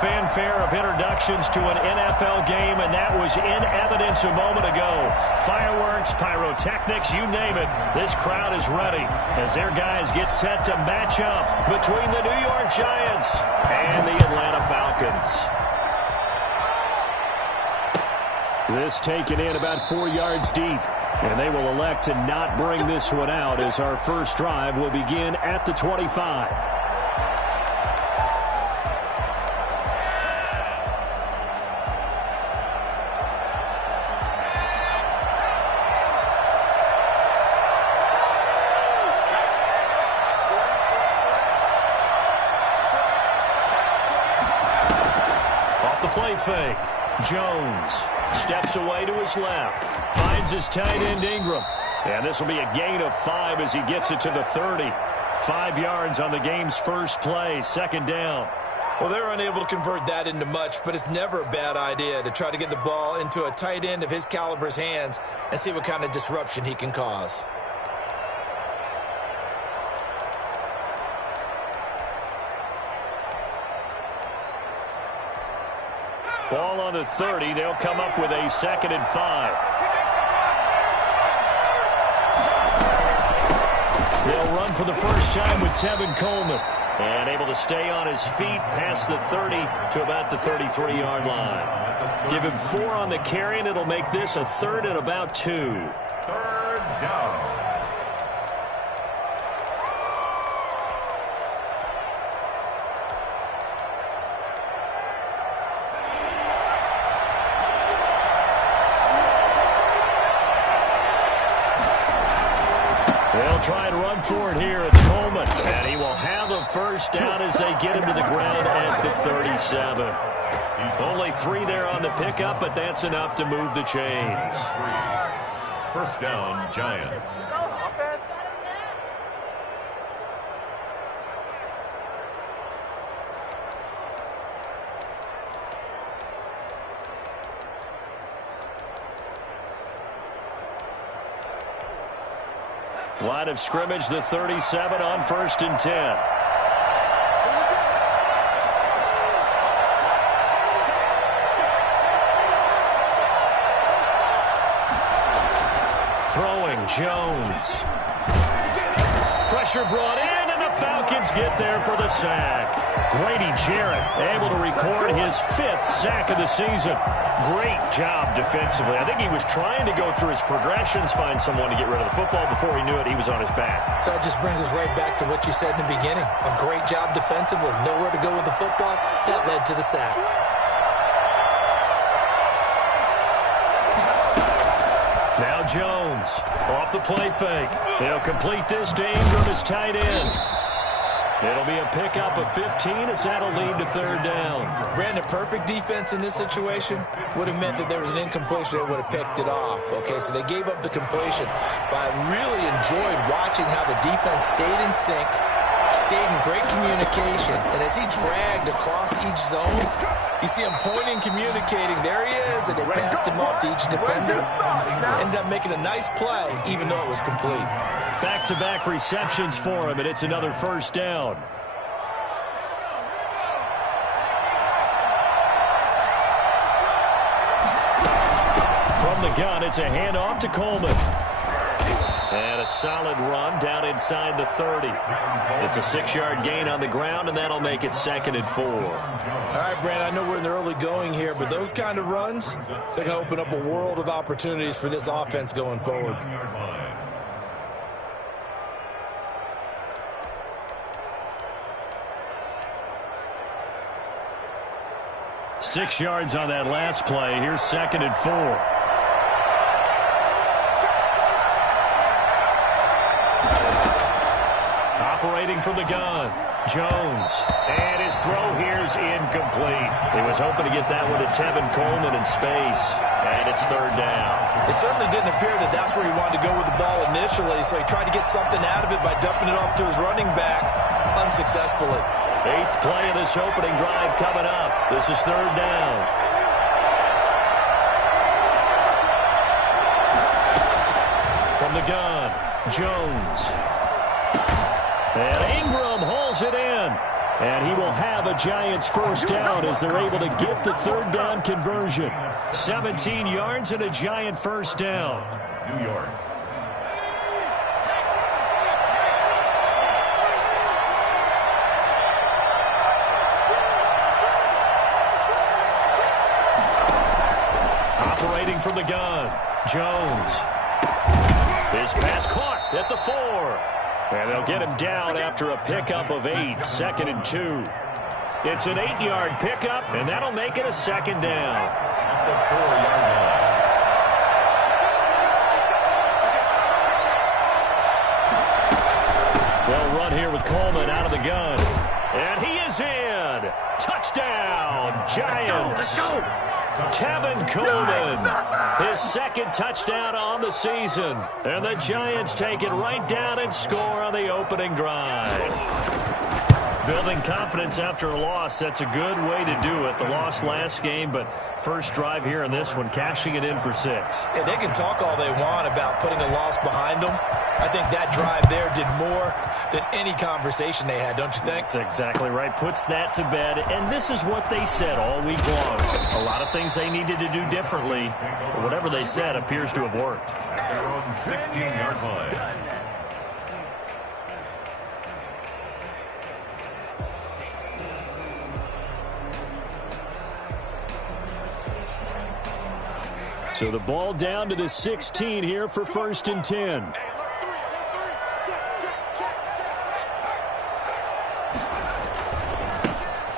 fanfare of introductions to an NFL game, and that was in evidence a moment ago. Fireworks, pyrotechnics, you name it. This crowd is ready as their guys get set to match up between the New York Giants and the Atlanta Falcons. This taken in about 4 yards deep, and they will elect to not bring this one out as our first drive will begin at the 25. Play fake. Jones steps away to his left. Finds his tight end Ingram. And this will be a gain of 5 as he gets it to the 30. 5 yards on the game's first play. Second down. Well, they're unable to convert that into much, but it's never a bad idea to try to get the ball into a tight end of his caliber's hands and see what kind of disruption he can cause. Ball on the 30. They'll come up with a 2nd and 5. They'll run for the first time with Tevin Coleman. And able to stay on his feet past the 30 to about the 33-yard line. Give him 4 on the carry, and it'll make this a 3rd and about 2. 3rd down. They'll try and run for it here. It's Coleman. And he will have a first down as they get him to the ground at the 37. Only 3 there on the pickup, but that's enough to move the chains. First down, Giants. Line of scrimmage, the 37 on 1st and 10. Throwing, Jones. Pressure brought in, and the Falcons get there for the sack. Grady Jarrett able to record his 5th sack of the season. Great job defensively. I think he was trying to go through his progressions, find someone to get rid of the football. Before he knew it, he was on his back. So that just brings us right back to what you said in the beginning. A great job defensively. Nowhere to go with the football. That led to the sack. Now Jones off the play fake. They'll complete this to Ingram as tight end. It'll be a pickup of 15 as that'll lead to 3rd down. Brandon, perfect defense in this situation would have meant that there was an incompletion that would have picked it off. Okay, so they gave up the completion. But I really enjoyed watching how the defense stayed in sync, stayed in great communication, and as he dragged across each zone, you see him pointing, communicating. There he is, and they passed him off to each defender. Ended up making a nice play, even though it was complete. Back-to-back receptions for him, and it's another first down. From the gun, it's a handoff to Coleman. And a solid run down inside the 30. It's a 6-yard gain on the ground, and that'll make it 2nd and 4. All right, Brandon, I know we're in the early going here, but those kind of runs, they can open up a world of opportunities for this offense going forward. 6 yards on that last play. Here's 2nd and 4. Operating from the gun, Jones. And his throw here's incomplete. He was hoping to get that one to Tevin Coleman in space. And it's 3rd down. It certainly didn't appear that that's where he wanted to go with the ball initially, so he tried to get something out of it by dumping it off to his running back unsuccessfully. 8th play of this opening drive coming up. This is 3rd down. From the gun, Jones. And Ingram hauls it in. And he will have a Giants first down as they're able to get the third down conversion. 17 yards and a Giant first down. New York. Operating from the gun, Jones. His pass caught at the 4. And they'll get him down after a pickup of 8, 2nd and 2. It's an 8-yard pickup, and that'll make it a second down. The 4-yard line. They'll run here with Coleman out of the gun. And he is in. Touchdown, Giants. Let's go. Tevin Coleman, his second touchdown on the season. And the Giants take it right down and score on the opening drive. Building confidence after a loss, that's a good way to do it. The loss last game, but first drive here in this one, cashing it in for 6. Yeah, they can talk all they want about putting a loss behind them. I think that drive there did more than any conversation they had, don't you think? That's exactly right. Puts that to bed, and this is what they said all week long. A lot of things they needed to do differently, but whatever they said appears to have worked. At their own 16-yard line. So the ball down to the 16 here for 1st and 10.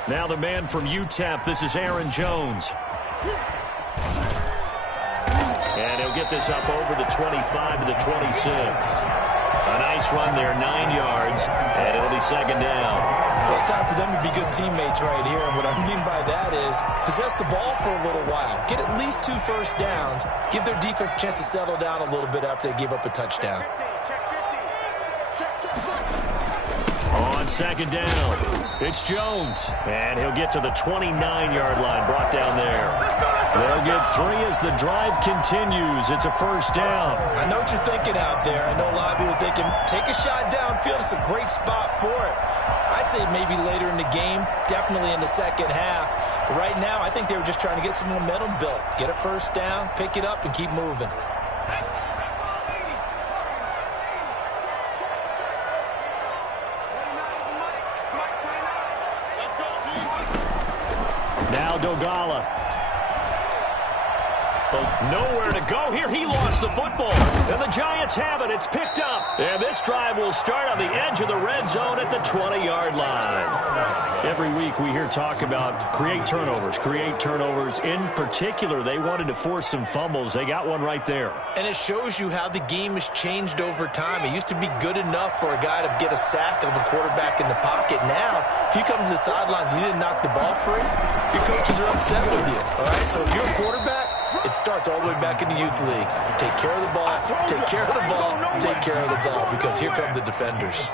Now the man from UTEP, this is Aaron Jones. And he'll get this up over the 25 to the 26. A nice run there, 9 yards, and it'll be second down. Well, it's time for them to be good teammates right here, and what I mean by that is possess the ball for a little while. Get at least 2 first downs. Give their defense a chance to settle down a little bit after they give up a touchdown. On second down, it's Jones. And he'll get to the 29-yard line, brought down there. They'll get 3 as the drive continues. It's a first down. I know what you're thinking out there. I know a lot of people are thinking, take a shot downfield. It's a great spot for it. I'd say maybe later in the game, definitely in the second half. But right now, I think they were just trying to get some momentum built. Get a first down, pick it up, and keep moving. Now Dogala. Nowhere to go here. He lost the football. And the Giants have it. It's picked up. And this drive will start on the edge of the red zone at the 20-yard line. Every week we hear talk about create turnovers. In particular, they wanted to force some fumbles. They got one right there. And it shows you how the game has changed over time. It used to be good enough for a guy to get a sack of a quarterback in the pocket. Now, if you come to the sidelines and you didn't knock the ball free, your coaches are upset with you. All right, so if you're a quarterback, it starts all the way back in the youth leagues. Take care of the ball, take care of the ball, take care of the ball, because here come the defenders.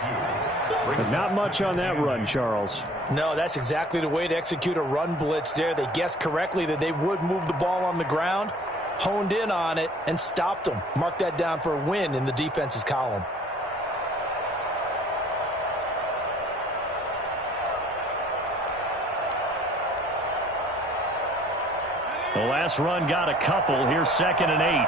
But not much on that run, Charles. No, that's exactly the way to execute a run blitz there. They guessed correctly that they would move the ball on the ground, honed in on it, and stopped them. Mark that down for a win in the defense's column. The last run got a couple. Here's 2nd and 8.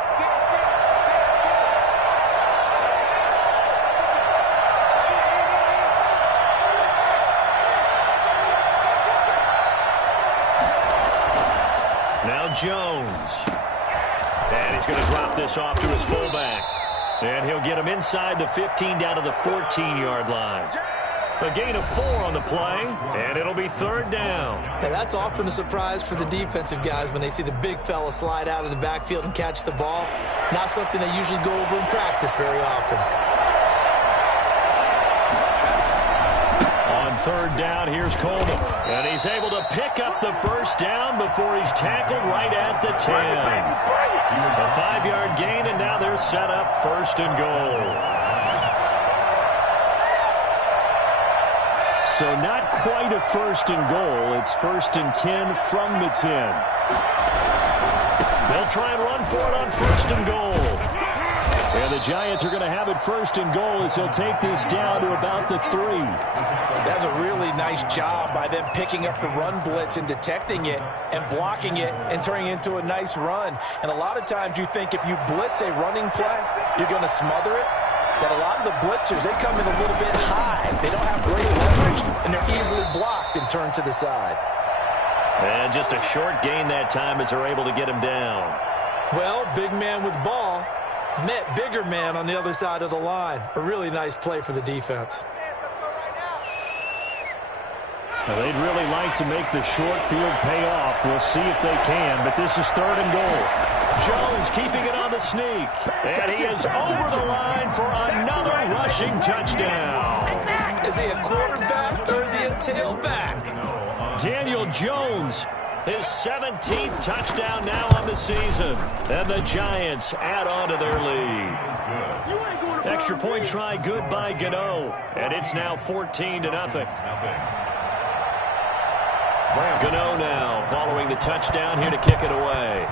Now Jones. And he's going to drop this off to his fullback. And he'll get him inside the 15 down to the 14-yard line. A gain of 4 on the play, and it'll be third down. Now that's often a surprise for the defensive guys when they see the big fella slide out of the backfield and catch the ball. Not something they usually go over in practice very often. On third down, here's Coleman. And he's able to pick up the first down before he's tackled right at the 10. A 5-yard gain, and now they're set up 1st and goal. So not quite a 1st and goal. It's 1st and 10 from the 10. They'll try and run for it on 1st and goal. And the Giants are going to have it first and goal as they'll take this down to about the 3. That's a really nice job by them picking up the run blitz and detecting it and blocking it and turning it into a nice run. And a lot of times you think if you blitz a running play, you're going to smother it. But a lot of the blitzers, they come in a little bit high. They don't have great leverage, and they're easily blocked and turned to the side. And just a short gain that time as they're able to get him down. Well, big man with ball met bigger man on the other side of the line. A really nice play for the defense. Now, they'd really like to make the short field pay off. We'll see if they can, but this is 3rd and goal. Jones keeping it on the sneak. And he is over the line for another rushing touchdown. Is he a quarterback or is he a tailback? Daniel Jones, his 17th touchdown now on the season. And the Giants add on to their lead. Extra point try good by Gano. And it's now 14-0. Gano now following the touchdown here to kick it away.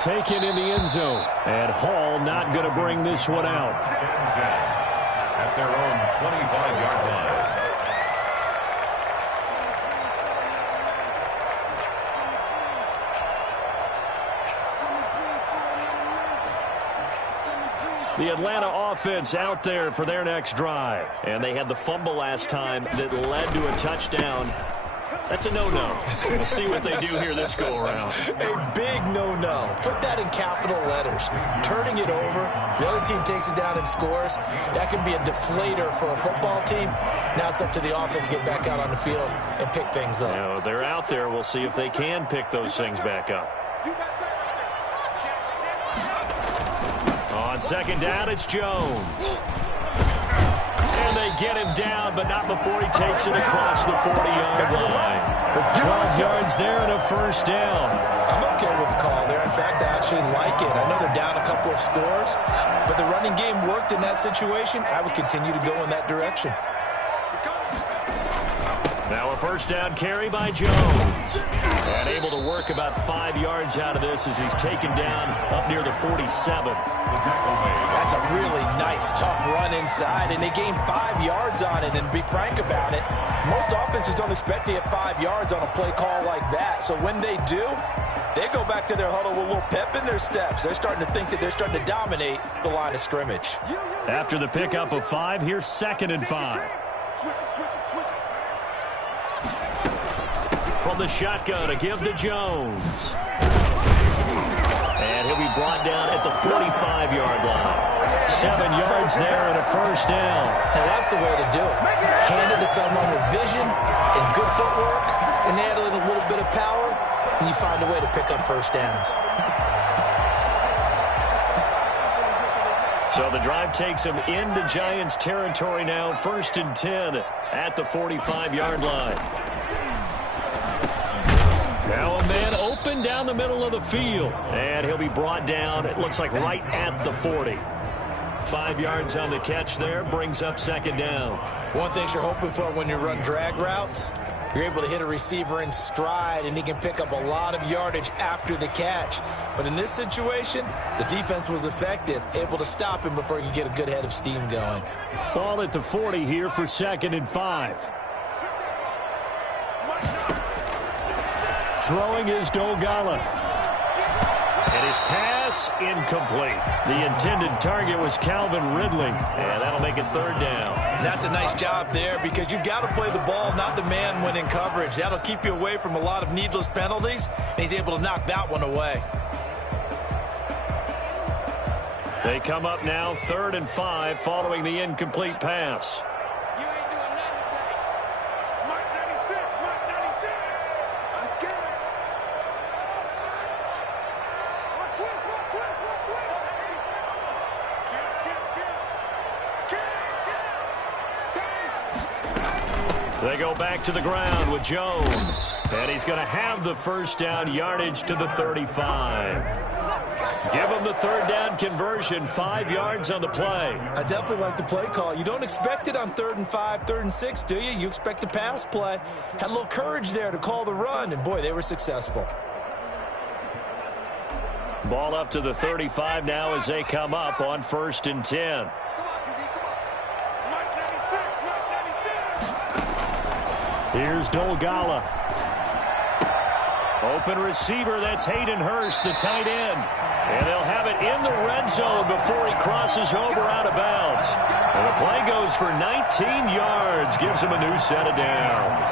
Taken in the end zone. And Hall not going to bring this one out. At their own 25-yard line. The Atlanta offense out there for their next drive. And they had the fumble last time that led to a touchdown. That's a no-no. We'll see what they do here this go-around. A big no-no. Put that in capital letters. Turning it over, the other team takes it down and scores. That can be a deflator for a football team. Now it's up to the offense to get back out on the field and pick things up. You know, they're out there. We'll see if they can pick those things back up. On 2nd down, it's Jones. And they get him down, but not before he takes it across the 40-yard line. With 12 yards there and a 1st down. I'm okay with the call there. In fact, I actually like it. I know they're down a couple of scores, but the running game worked in that situation. I would continue to go in that direction. Now a 1st down carry by Jones. And able to work about 5 yards out of this as he's taken down up near the 47. That's a really nice, tough run inside, and they gained 5 yards on it. And to be frank about it, most offenses don't expect to get 5 yards on a play call like that. So when they do, they go back to their huddle with a little pep in their steps. They're starting to think that they're starting to dominate the line of scrimmage. After the pickup of 5, here's 2nd and 5. From the shotgun, a give to Jones. And he'll be brought down at the 45-yard line. 7 yards there and a 1st down. And that's the way to do it. Hand it to someone with vision and good footwork, and add in a little bit of power, and you find a way to pick up 1st downs. So the drive takes him into Giants territory now. 1st and 10 at the 45-yard line. Now a man open down the middle of the field. And he'll be brought down, it looks like right at the 40. 5 yards on the catch there, brings up 2nd down. One thing you're hoping for when you run drag routes, you're able to hit a receiver in stride, and he can pick up a lot of yardage after the catch. But in this situation, the defense was effective, able to stop him before he could get a good head of steam going. Ball at the 40 here for 2nd and 5. Throwing is Dogala. And his pass incomplete. The intended target was Calvin Ridley. And that'll make it 3rd down. That's a nice job there because you've got to play the ball, not the man when in coverage. That'll keep you away from a lot of needless penalties, and he's able to knock that one away. They come up now 3rd and 5 following the incomplete pass. They go back to the ground with Jones. And he's going to have the 1st down, yardage to the 35. Give him the 3rd down conversion, 5 yards on the play. I definitely like the play call. You don't expect it on 3rd and 5, 3rd and 6, do you? You expect a pass play. Had a little courage there to call the run, and boy, they were successful. Ball up to the 35 now as they come up on 1st and 10. Here's Dolgala. Open receiver, that's Hayden Hurst, the tight end. And they'll have it in the red zone before he crosses over out of bounds. And the play goes for 19 yards, gives him a new set of downs.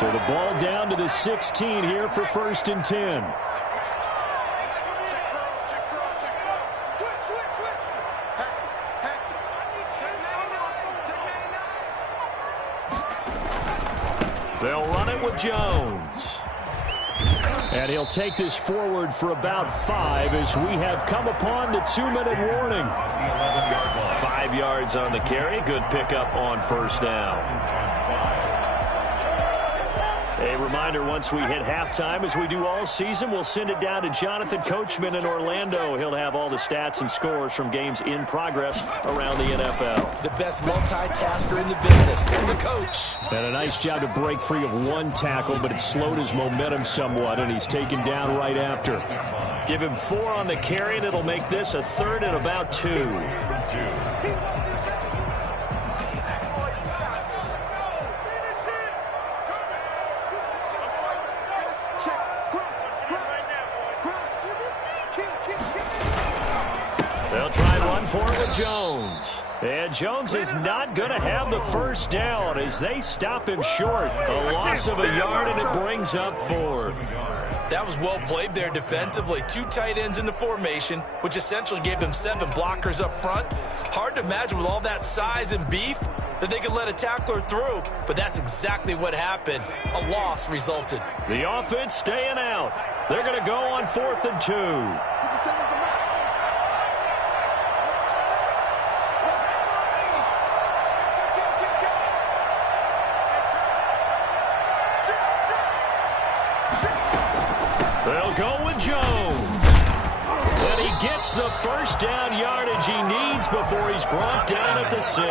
So the ball down to the 16 here for 1st and 10. They'll run it with Jones. And he'll take this forward for about 5 as we have come upon the 2-minute warning. 5 yards on the carry. Good pickup on 1st down. A reminder, once we hit halftime, as we do all season, we'll send it down to Jonathan Coachman in Orlando. He'll have all the stats and scores from games in progress around the NFL. The best multitasker in the business, the coach. And a nice job to break free of 1 tackle, but it slowed his momentum somewhat, and he's taken down right after. Give him 4 on the carry, and it'll make this a 3rd and about 2. They'll try and run for it with Jones. And Jones is not going to have the 1st down as they stop him short. A loss of a yard, and it brings up 4th. That was well played there defensively. 2 tight ends in the formation, which essentially gave them 7 blockers up front. Hard to imagine with all that size and beef that they could let a tackler through, but that's exactly what happened. A loss resulted. The offense staying out. They're going to go on 4th and 2. They'll go with Jones. And he gets the 1st down yardage he needs before he's brought down at the 6.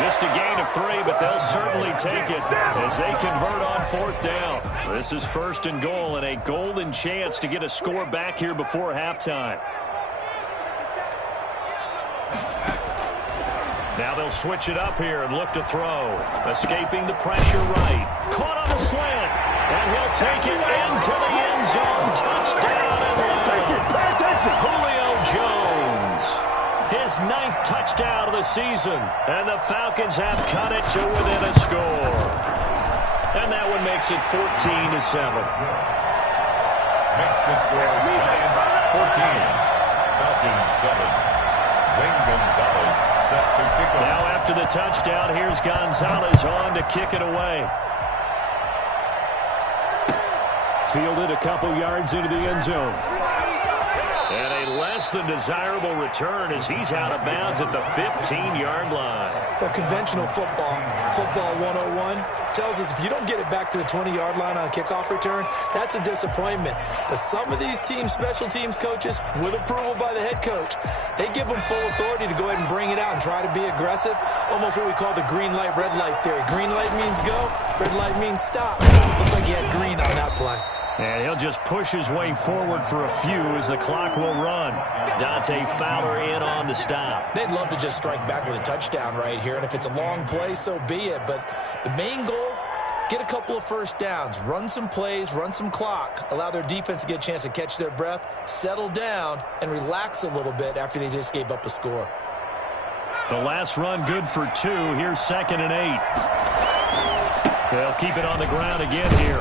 Just a gain of 3, but they'll certainly take it as they convert on 4th down. This is 1st and goal and a golden chance to get a score back here before halftime. Now they'll switch it up here and look to throw. Escaping the pressure right. Caught on the slant. And he'll take it into the end zone. Touchdown Atlanta. Julio Jones. His 9th touchdown of the season. And the Falcons have cut it to within a score. And that one makes it 14-7. Makes the score Giants 14. Falcons 7. Zane Gonzalez set to kick off. Now after the touchdown, here's Gonzalez on to kick it away. Fielded a couple yards into the end zone. And a less than desirable return as he's out of bounds at the 15-yard line. Well, conventional football 101, tells us if you don't get it back to the 20-yard line on a kickoff return, that's a disappointment. But some of these teams, special teams coaches, with approval by the head coach, they give them full authority to go ahead and bring it out and try to be aggressive. Almost what we call the green light, red light theory. Green light means go, red light means stop. Looks like he had green on that play. And he'll just push his way forward for a few as the clock will run. Dante Fowler in on the stop. They'd love to just strike back with a touchdown right here, and if it's a long play, so be it. But the main goal, get a couple of 1st downs, run some plays, run some clock, allow their defense to get a chance to catch their breath, settle down, and relax a little bit after they just gave up a score. The last run good for 2. Here's 2nd and 8. They'll keep it on the ground again here.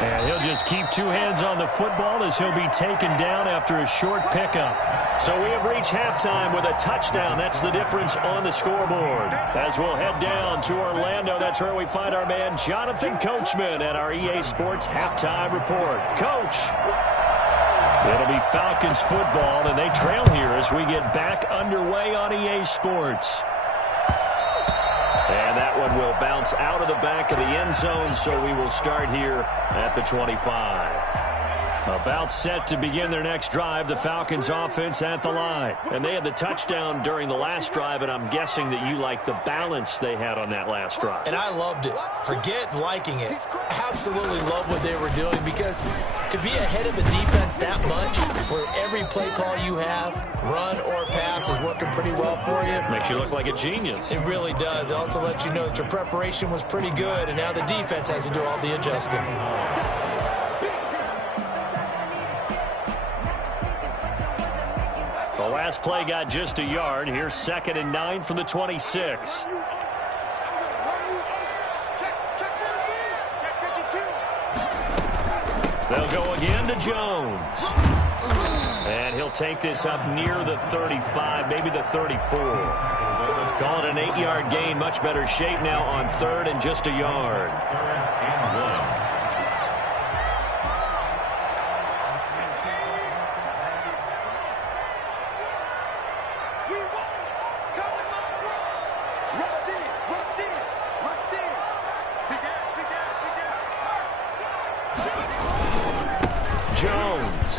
And he'll just keep 2 hands on the football as he'll be taken down after a short pickup. So we have reached halftime with a touchdown. That's the difference on the scoreboard. As we'll head down to Orlando, that's where we find our man Jonathan Coachman at our EA Sports Halftime Report. Coach, it'll be Falcons football, and they trail here as we get back underway on EA Sports. And that one will bounce out of the back of the end zone, so we will start here at the 25. About set to begin their next drive, the Falcons offense at the line. And they had the touchdown during the last drive, and I'm guessing that you like the balance they had on that last drive. And I loved it. Forget liking it. Absolutely love what they were doing, because to be ahead of the defense that much, where every play call you have, run or pass, is working pretty well for you. Makes you look like a genius. It really does. It also lets you know that your preparation was pretty good, and now the defense has to do all the adjusting. The last play got just a yard. Here's 2nd and 9 from the 26. They'll go again to Jones. And he'll take this up near the 35, maybe the 34. Call it an 8-yard gain. Much better shape now on 3rd and just a yard. Jones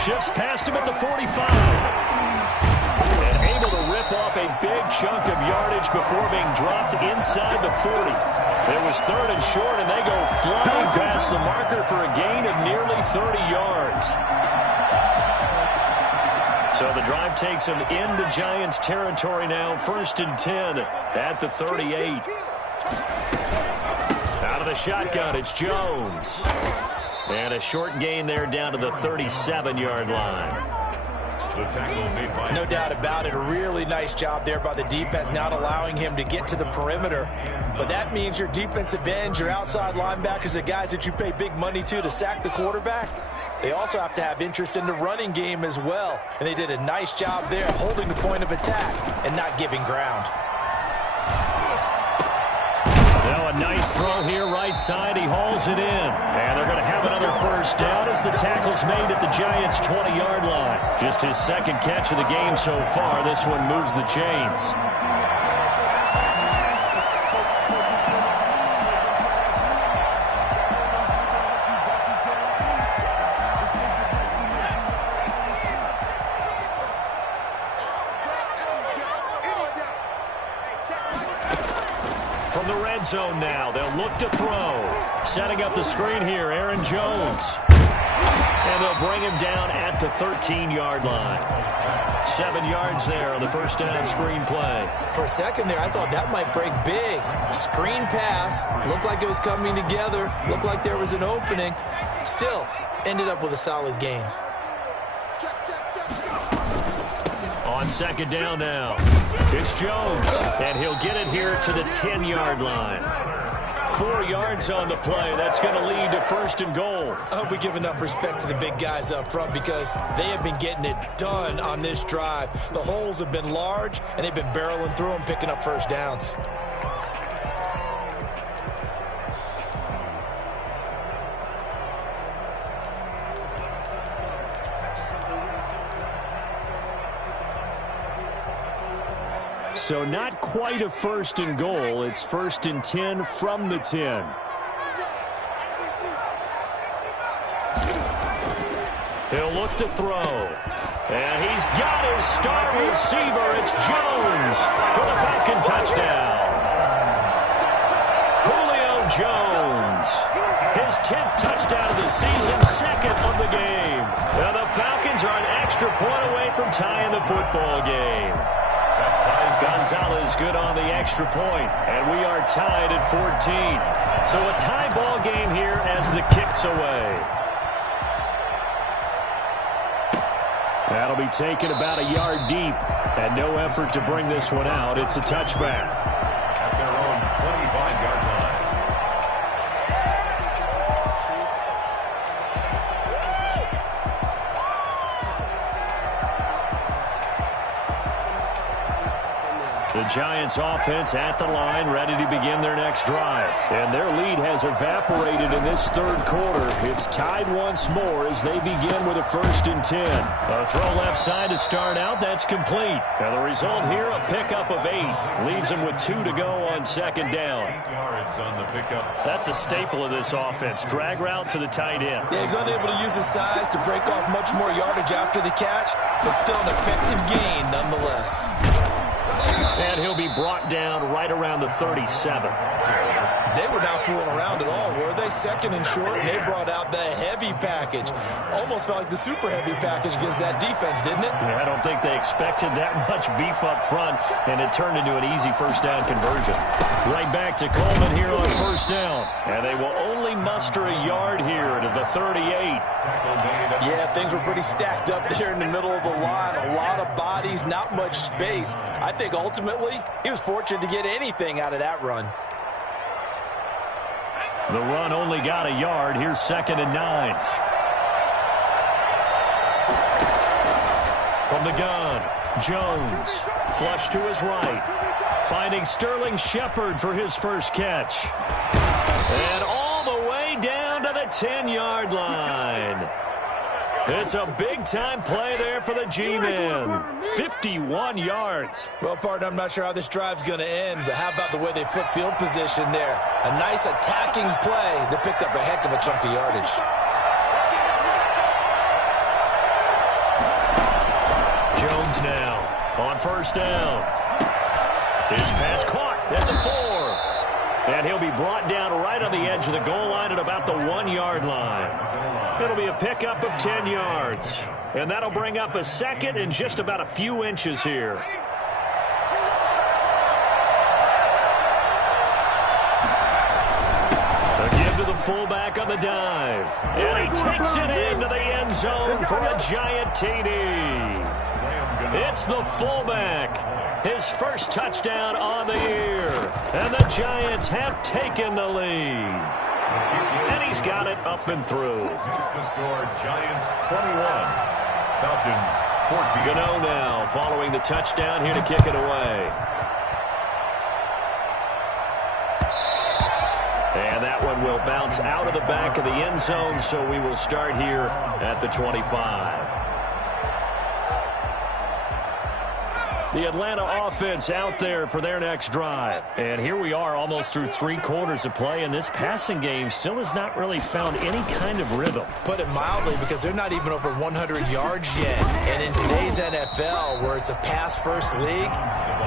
shifts past him at the 45 and able to rip off a big chunk of yardage before being dropped inside the 40. It was 3rd and short, and they go flying past the marker for a gain of nearly 30 yards. So the drive takes them into Giants territory now. 1st and 10 at the 38. Out of the shotgun, it's Jones. And a short gain there down to the 37-yard line. No doubt about it. A really nice job there by the defense, not allowing him to get to the perimeter. But that means your defensive ends, your outside linebackers, the guys that you pay big money to sack the quarterback, they also have to have interest in the running game as well. And they did a nice job there holding the point of attack and not giving ground. Now a nice throw here right side. He hauls it in. And they're going to have another 1st down as the tackle's made at the Giants' 20-yard line. Just his 2nd catch of the game so far. This one moves the chains. From the red zone now, they'll look to throw. Setting up the screen here, Aaron Jones. And they'll bring him down at the 13-yard line. 7 yards there on the 1st down screen play. For a second there, I thought that might break big. Screen pass. Looked like it was coming together. Looked like there was an opening. Still, ended up with a solid gain. On 2nd down now, it's Jones, and he'll get it here to the 10-yard line. 4 yards on the play. That's going to lead to 1st and goal. I hope we give enough respect to the big guys up front, because they have been getting it done on this drive. The holes have been large, and they've been barreling through them, picking up 1st downs. So not quite a 1st and goal. It's 1st and 10 from the 10. He'll look to throw. And he's got his star receiver. It's Jones for the Falcon touchdown. Julio Jones. His 10th touchdown of the season, 2nd of the game. Now the Falcons are an extra point away from tying the football game. Gonzalez good on the extra point, and we are tied at 14. So a tie ball game here as the kick's away. That'll be taken about a yard deep, and no effort to bring this one out. It's a touchback. At their own 25-yard line. The Giants offense at the line, ready to begin their next drive. And their lead has evaporated in this third quarter. It's tied once more as they begin with a 1st and 10. A throw left side to start out. That's complete. And the result here, a pickup of 8. Leaves them with 2 to go on 2nd down. 8 yards on the pickup. That's a staple of this offense. Drag route to the tight end. Yeah, he's unable to use his size to break off much more yardage after the catch, but still an effective gain nonetheless. And he'll be brought down right around the 37. They were not fooling around at all, were they? 2nd and short, and they brought out the heavy package. Almost felt like the super heavy package against that defense, didn't it? Yeah, I don't think they expected that much beef up front, and it turned into an easy 1st down conversion. Right back to Coleman here on 1st down. And they will only muster a yard here to the 38. Yeah, things were pretty stacked up there in the middle of the line. A lot of bodies, not much space. I think ultimately he was fortunate to get anything out of that run. The run only got a yard. Here's 2nd and 9. From the gun, Jones. Flush to his right. Finding Sterling Shepard for his first catch. And all the way down to the 10-yard line. It's a big-time play there for the G-Men. 51 yards. Well, partner, I'm not sure how this drive's going to end, but how about the way they flipped field position there? A nice attacking play that picked up a heck of a chunk of yardage. Jones now on 1st down. His pass caught at the 4. And he'll be brought down right on the edge of the goal line at about the 1-yard line. It'll be a pickup of 10 yards. And that'll bring up a 2nd and just about a few inches here. A give to the fullback on the dive. And he takes it into the end zone for a giant TD. It's the fullback. His first touchdown on the year. And the Giants have taken the lead. And he's got it up and through. The score, Giants 21, Falcons 14. Gano now following the touchdown here to kick it away. And that one will bounce out of the back of the end zone, so we will start here at the 25. The Atlanta offense out there for their next drive. And here we are almost through 3 quarters of play, and this passing game still has not really found any kind of rhythm. Put it mildly, because they're not even over 100 yards yet. And in today's NFL, where it's a pass-first league,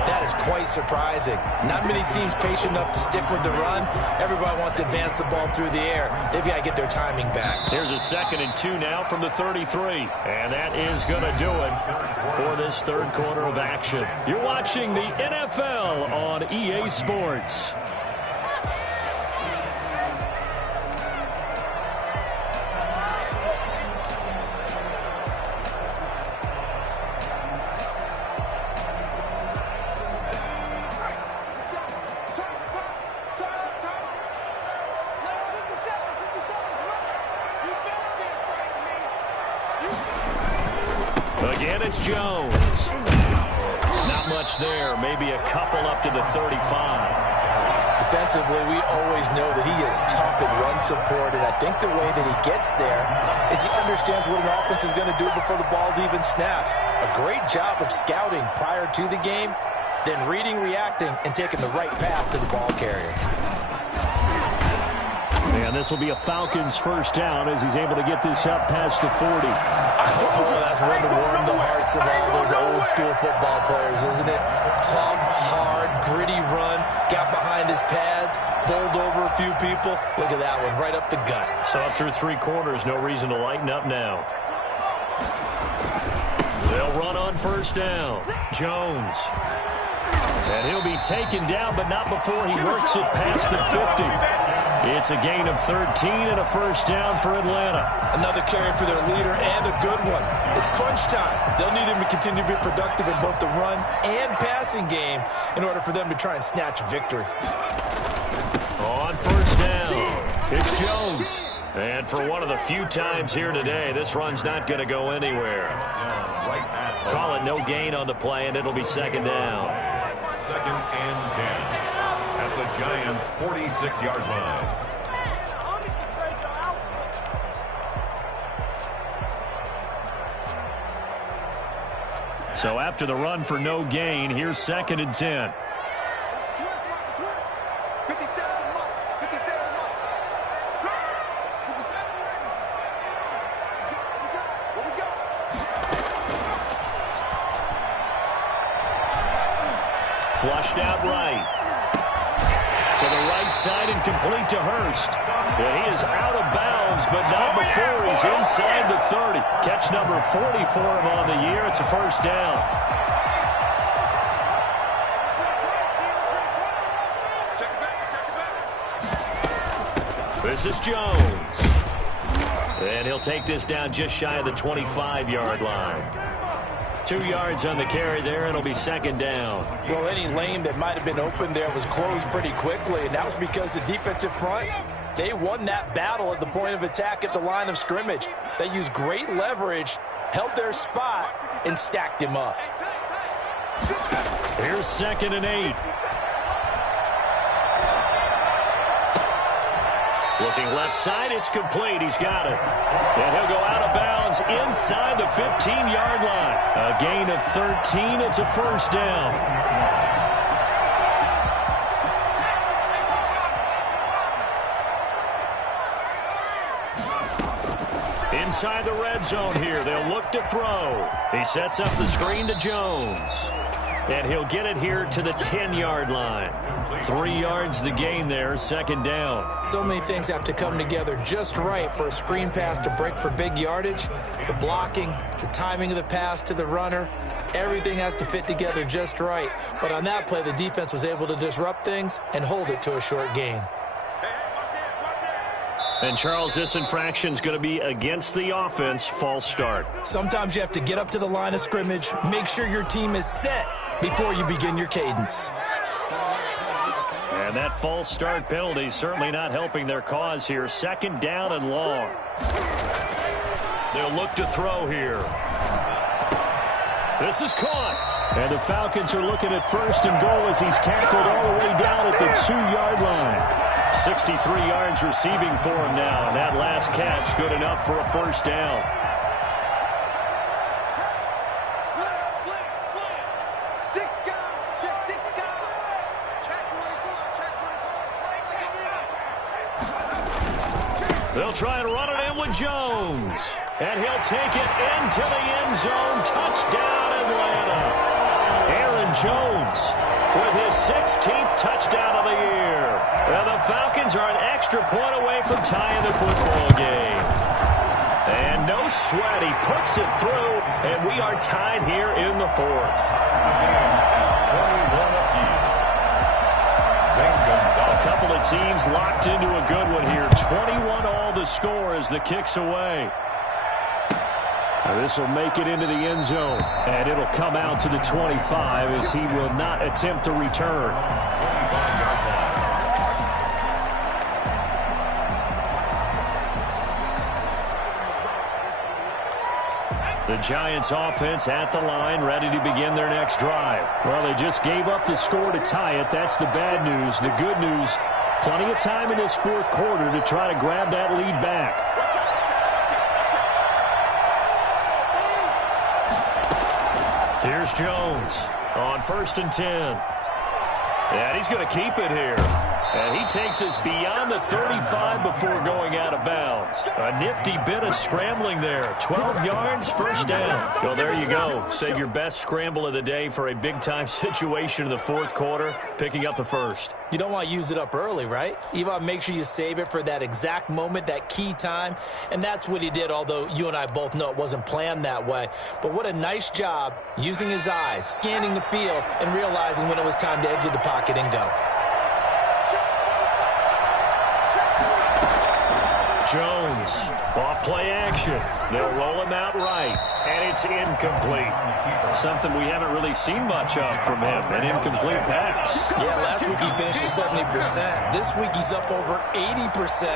that is quite surprising. Not many teams patient enough to stick with the run. Everybody wants to advance the ball through the air. They've got to get their timing back. Here's a 2nd and 2 now from the 33. And that is going to do it for this third quarter of action. You're watching the NFL on EA Sports. Again, it's Jones. Not much there. Maybe a couple up to the 35. Defensively, we always know that he is tough in run support, and I think the way that he gets there is he understands what an offense is going to do before the ball's even snapped. A great job of scouting prior to the game, then reading, reacting, and taking the right path to the ball carrier. And this will be a Falcons first down as he's able to get this up past the 40. Oh, that's one to warm the hearts of all those old school football players, isn't it? Tough, hard, gritty run, got behind his pads, bowled over a few people. Look at that one, right up the gut. So up through 3 quarters, no reason to lighten up now. They'll run on first down. Jones. And he'll be taken down, but not before he works it past the 50. It's a gain of 13 and a first down for Atlanta. Another carry for their leader and a good one. It's crunch time. They'll need him to continue to be productive in both the run and passing game in order for them to try and snatch a victory. On first down, it's Jones. And for one of the few times here today, this run's not going to go anywhere. Call it no gain on the play, and it'll be second down. 2nd and 10 at the Giants' 46-yard line. So after the run for no gain, here's 2nd and 10. Flushed out right. To the right side and complete to Hurst. And he is out of bounds, but not before he's inside the 30. Catch number 40 for him on the year. It's a first down. This is Jones. And he'll take this down just shy of the 25-yard line. 2 yards on the carry there. It'll be 2nd down. Well, any lane that might have been open there was closed pretty quickly, and that was because the defensive front, they won that battle at the point of attack at the line of scrimmage. They used great leverage, held their spot, and stacked him up. Here's 2nd and 8. Looking left side, it's complete. He's got it. And he'll go out of bounds inside the 15-yard line. A gain of 13. It's a first down. Inside the red zone here. They'll look to throw. He sets up the screen to Jones. And he'll get it here to the 10-yard line. 3 yards the gain there, 2nd down. So many things have to come together just right for a screen pass to break for big yardage. The blocking, the timing of the pass to the runner, everything has to fit together just right. But on that play, the defense was able to disrupt things and hold it to a short gain. And, Charles, this infraction's going to be against the offense. False start. Sometimes you have to get up to the line of scrimmage, make sure your team is set before you begin your cadence. And that false start penalty certainly not helping their cause here. 2nd down and long. They'll look to throw here. This is caught. And the Falcons are looking at 1st and goal as he's tackled all the way down at the 2-yard line. 63 yards receiving for him now. And that last catch good enough for a first down. They'll try and run it in with Jones. And he'll take it into the end zone. Touchdown, Atlanta. Aaron Jones with his 16th touchdown of the year. And the Falcons are an extra point away from tying the football game. And no sweat. He puts it through, and we are tied here in the 4th. A couple of teams locked into a good one here. 21 all the score as the kick's away. Now this will make it into the end zone, and it'll come out to the 25 as he will not attempt to return. The Giants offense at the line, ready to begin their next drive. Well, they just gave up the score to tie it. That's the bad news. The good news, plenty of time in this 4th quarter to try to grab that lead back. Here's Jones on 1st and 10. And he's going to keep it here. And he takes us beyond the 35 before going out of bounds. A nifty bit of scrambling there. 12 yards, first down. So there you go. Save your best scramble of the day for a big-time situation in the 4th quarter, picking up the first. You don't want to use it up early, right? You want to make sure you save it for that exact moment, that key time. And that's what he did, although you and I both know it wasn't planned that way. But what a nice job using his eyes, scanning the field, and realizing when it was time to exit the pocket and go. Jones, off play action. They'll roll him out right, and it's incomplete. Something we haven't really seen much of from him, an incomplete pass. Yeah, last week he finished at 70%. This week he's up over 80%.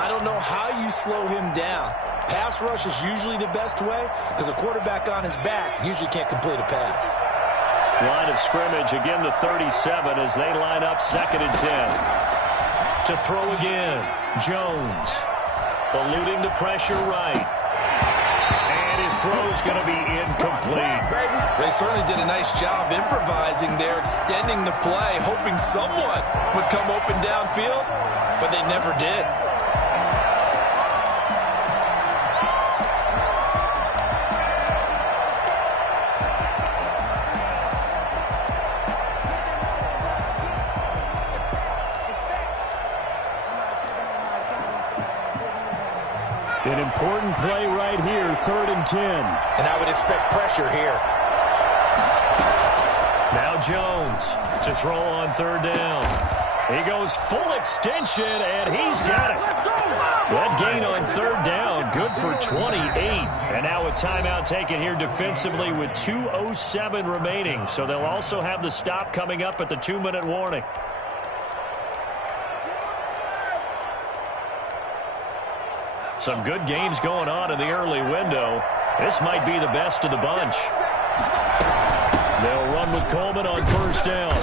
I don't know how you slow him down. Pass rush is usually the best way because a quarterback on his back usually can't complete a pass. Line of scrimmage, again the 37 as they line up 2nd and 10. To throw again, Jones. Eluding the pressure right. And his throw's going to be incomplete. They certainly did a nice job improvising there, extending the play, hoping someone would come open downfield, but they never did. An important play right here, 3rd and 10. And I would expect pressure here. Now Jones to throw on 3rd down. He goes full extension, and he's got it. That gain on 3rd down, good for 28. And now a timeout taken here defensively with 2:07 remaining. So they'll also have the stop coming up at the 2-minute warning. Some good games going on in the early window. This might be the best of the bunch. They'll run with Coleman on 1st down.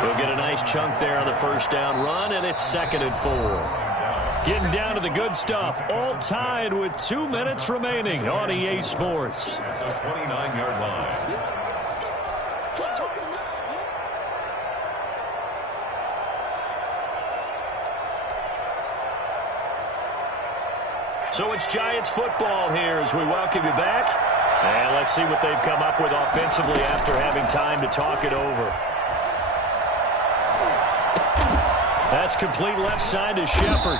He'll get a nice chunk there on the 1st down run, and it's 2nd and 4. Getting down to the good stuff. All tied with 2 minutes remaining on EA Sports. 29-yard line. So it's Giants football here as we welcome you back. And let's see what they've come up with offensively after having time to talk it over. That's complete left side to Shepard.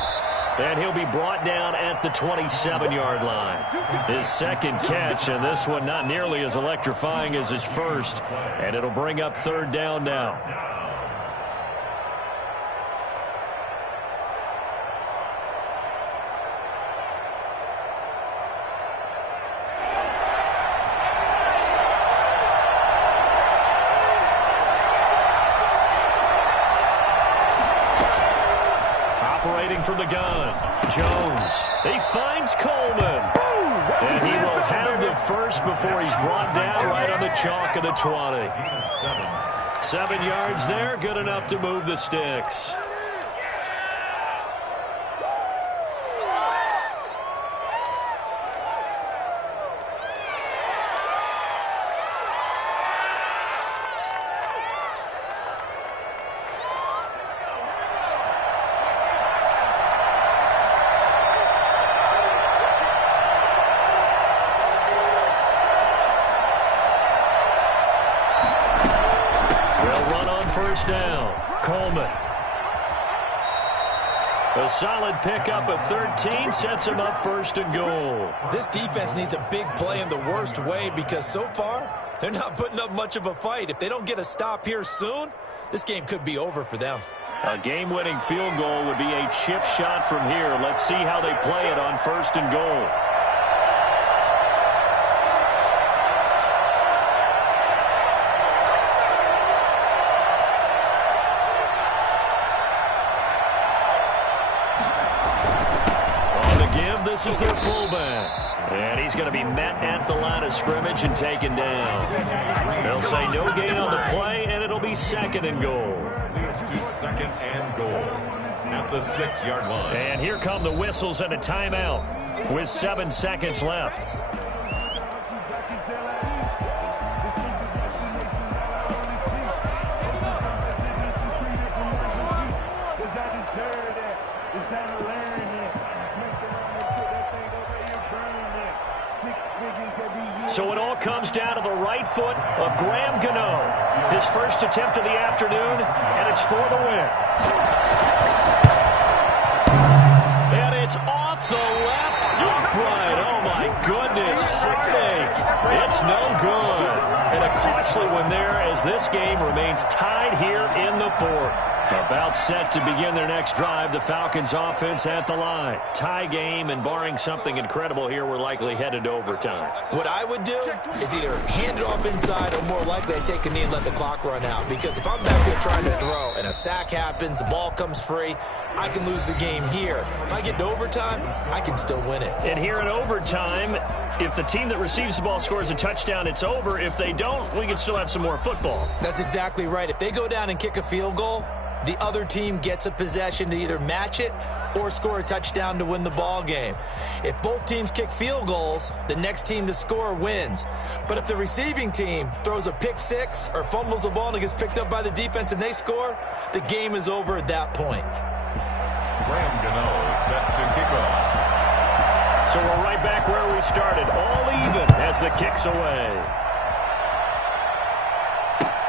And he'll be brought down at the 27-yard line. His 2nd catch, and this one not nearly as electrifying as his 1st. And it'll bring up 3rd down now. From the gun, Jones. He finds Coleman. And he will have the first before he's brought down right on the chalk of the 20. 7 yards there, good enough to move the sticks. Down, Coleman. A solid pickup of 13 sets him up 1st and goal. This defense needs a big play in the worst way because so far they're not putting up much of a fight. If they don't get a stop here soon, this game could be over for them. A game-winning field goal would be a chip shot from here. Let's see how they play it on 1st and goal. This is their fullback. And he's going to be met at the line of scrimmage and taken down. They'll say no gain on the play, and it'll be 2nd and goal. Leads to 2nd and goal at the 6-yard line. And here come the whistles and a timeout with 7 seconds left. So it all comes down to the right foot of Graham Gano. His first attempt of the afternoon, and it's for the win. And it's off the left upright. Oh, my goodness. Heartache. It's no good. And a costly one there as this game remains tied here in the 4th. About set to begin their next drive. The Falcons offense at the line. Tie game, and barring something incredible here, we're likely headed to overtime. What I would do is either hand it off inside or more likely I take a knee and let the clock run out. Because if I'm back there trying to throw and a sack happens, the ball comes free, I can lose the game here. If I get to overtime, I can still win it. And here in overtime, if the team that receives the ball scores a touchdown, it's over. If they don't, we can still have some more football. That's exactly right. If they go down and kick a field goal, the other team gets a possession to either match it or score a touchdown to win the ball game. If both teams kick field goals, the next team to score wins. But if the receiving team throws a pick six or fumbles the ball and it gets picked up by the defense and they score, the game is over at that point. Graham Gano set to kick off. So we're right back where we started, all even as the kick's away.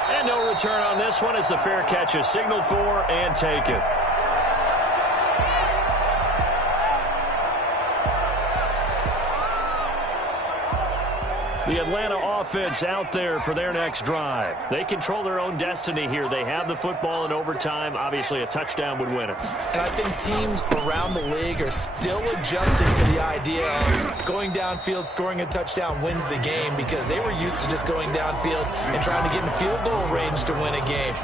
And no return on this one as the fair catch is signaled for and taken. The Atlanta offense out there for their next drive. They control their own destiny here. They have the football in overtime. Obviously, a touchdown would win it. And I think teams around the league are still adjusting to the idea of going downfield, scoring a touchdown wins the game, because they were used to just going downfield and trying to get in field goal range to win a game.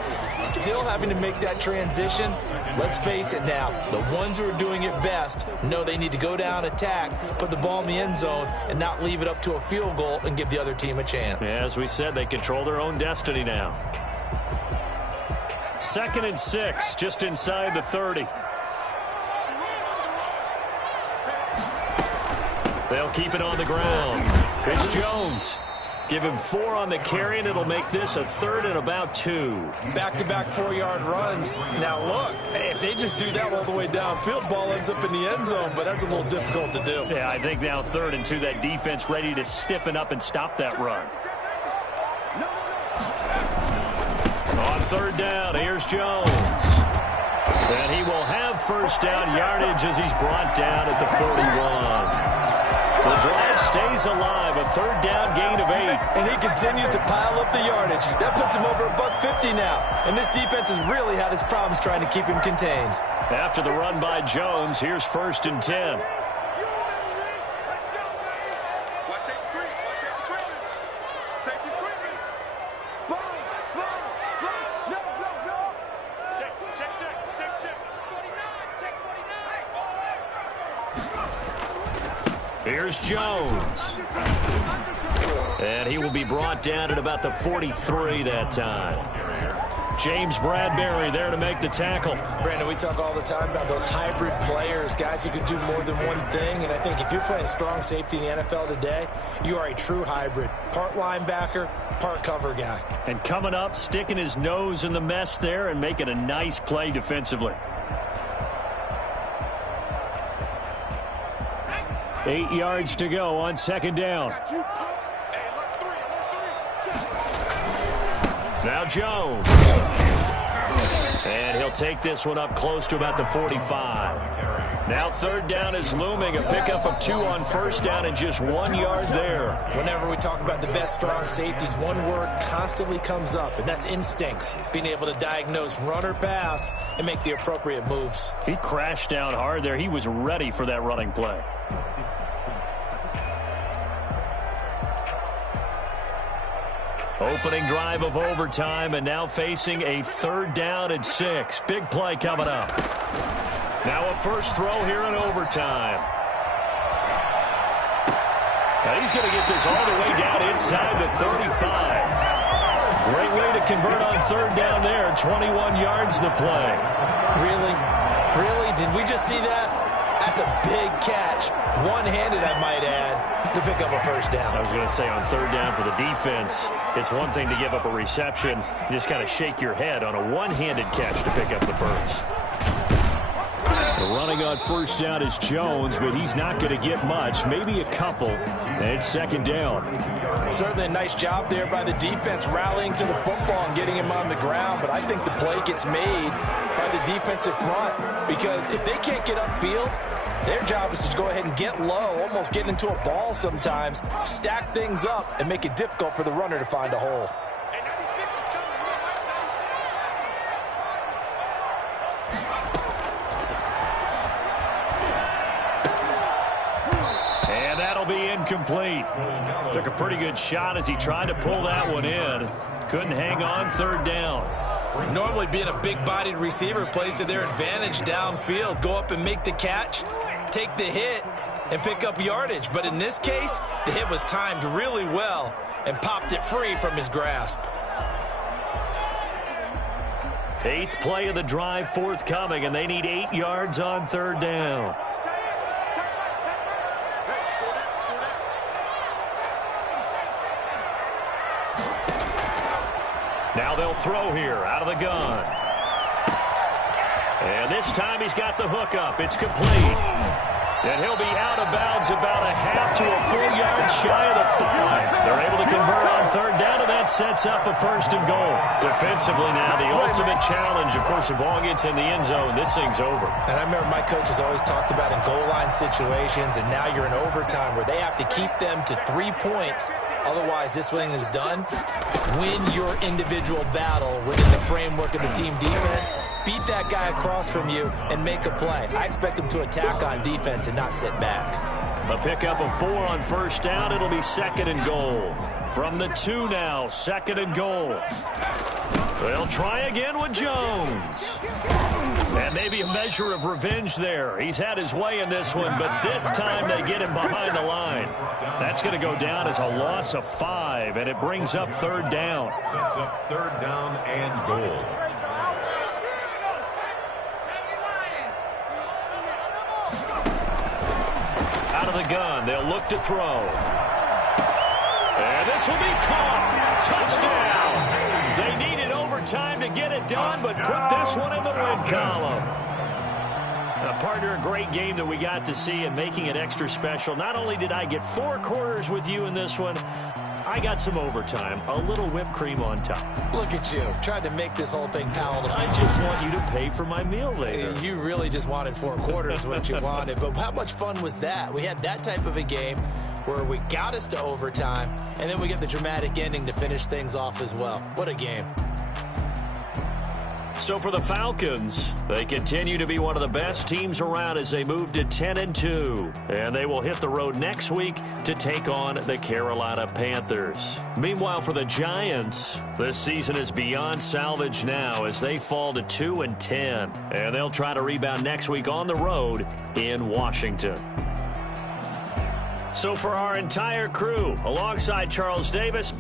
Still having to make that transition. Let's face it now, the ones who are doing it best know they need to go down, attack, put the ball in the end zone, and not leave it up to a field goal and give the other team a chance. Yeah, as we said, they control their own destiny now. 2nd and 6, just inside the 30. They'll keep it on the ground. It's Jones. Give him 4 on the carry, and it'll make this a 3rd and about 2. Back-to-back 4-yard runs. Now, look, if they just do that all the way downfield, ball ends up in the end zone, but that's a little difficult to do. Yeah, I think now 3rd and 2, that defense ready to stiffen up and stop that run. On 3rd down, here's Jones. And he will have first down yardage as he's brought down at the 41. The drive stays alive, a 3rd down gain of 8. And he continues to pile up the yardage. That puts him over $150 now. And this defense has really had its problems trying to keep him contained. After the run by Jones, here's 1st and 10. Here's Jones. And he will be brought down at about the 43 that time. James Bradbury there to make the tackle. Brandon, we talk all the time about those hybrid players, guys who can do more than one thing. And I think if you're playing strong safety in the NFL today, you are a true hybrid. Part linebacker, part cover guy. And coming up, sticking his nose in the mess there and making a nice play defensively. 8 yards to go on 2nd down. Now Jones. And he'll take this one up close to about the 45. Now 3rd down is looming. A pickup of 2 on 1st down and just 1 yard there. Whenever we talk about the best strong safeties, one word constantly comes up, and that's instincts. Being able to diagnose run or pass and make the appropriate moves. He crashed down hard there. He was ready for that running play. Opening drive of overtime, and now facing a 3rd down and 6. Big play coming up. Now a first throw here in overtime. Now he's going to get this all the way down inside the 35. Great way to convert on 3rd down there. 21 yards the play. Really? Really? Did we just see that? That's a big catch. One-handed, I might add, to pick up a first down. I was going to say on 3rd down for the defense, it's one thing to give up a reception. You just kind of shake your head on a one-handed catch to pick up the first. The running on 1st down is Jones, but he's not going to get much, maybe a couple. And it's 2nd down. Certainly a nice job there by the defense rallying to the football and getting him on the ground, but I think the play gets made by the defensive front, because if they can't get upfield, their job is to go ahead and get low, almost get into a ball sometimes, stack things up, and make it difficult for the runner to find a hole. complete. Took a pretty good shot as he tried to pull that one in. Couldn't hang on, third down. Normally being a big-bodied receiver plays to their advantage downfield. Go up and make the catch, take the hit, and pick up yardage. But in this case, the hit was timed really well and popped it free from his grasp. 8th play of the drive forthcoming, and they need 8 yards on third down. Now they'll throw here out of the gun. And this time he's got the hook up. It's complete. And he'll be out of bounds about a half to a full yard shy of the 5. They're able to convert on third down, and that sets up a 1st and goal. Defensively now, the ultimate challenge. Of course, the ball gets in the end zone. This thing's over. And I remember my coaches always talked about in goal line situations, and now you're in overtime where they have to keep them to 3 points. Otherwise, this thing is done. Win your individual battle within the framework of the team defense. Beat that guy across from you and make a play. I expect them to attack on defense and not sit back. A pickup of 4 on first down. It'll be 2nd and goal. From the 2 now, 2nd and goal. They'll try again with Jones. And maybe a measure of revenge there. He's had his way in this one, but this time they get him behind the line. That's going to go down as a loss of 5, and it brings up third down. Sets up third down and goal. Out of the gun, they'll look to throw. And this will be caught. Touchdown. They needed overtime to get it done, but put this one in the win column. Partner, a great game that we got to see and making it extra special. Not only did I get 4 quarters with you in this one, I got some overtime, a little whipped cream on top. Look at you, trying to make this whole thing palatable. I just want you to pay for my meal later. You really just wanted 4 quarters, what you wanted. But how much fun was that? We had that type of a game where we got us to overtime, and then we get the dramatic ending to finish things off as well. What a game. So for the Falcons, they continue to be one of the best teams around as they move to 10-2. And they will hit the road next week to take on the Carolina Panthers. Meanwhile, for the Giants, this season is beyond salvage now as they fall to 2-10. And they'll try to rebound next week on the road in Washington. So for our entire crew, alongside Charles Davis,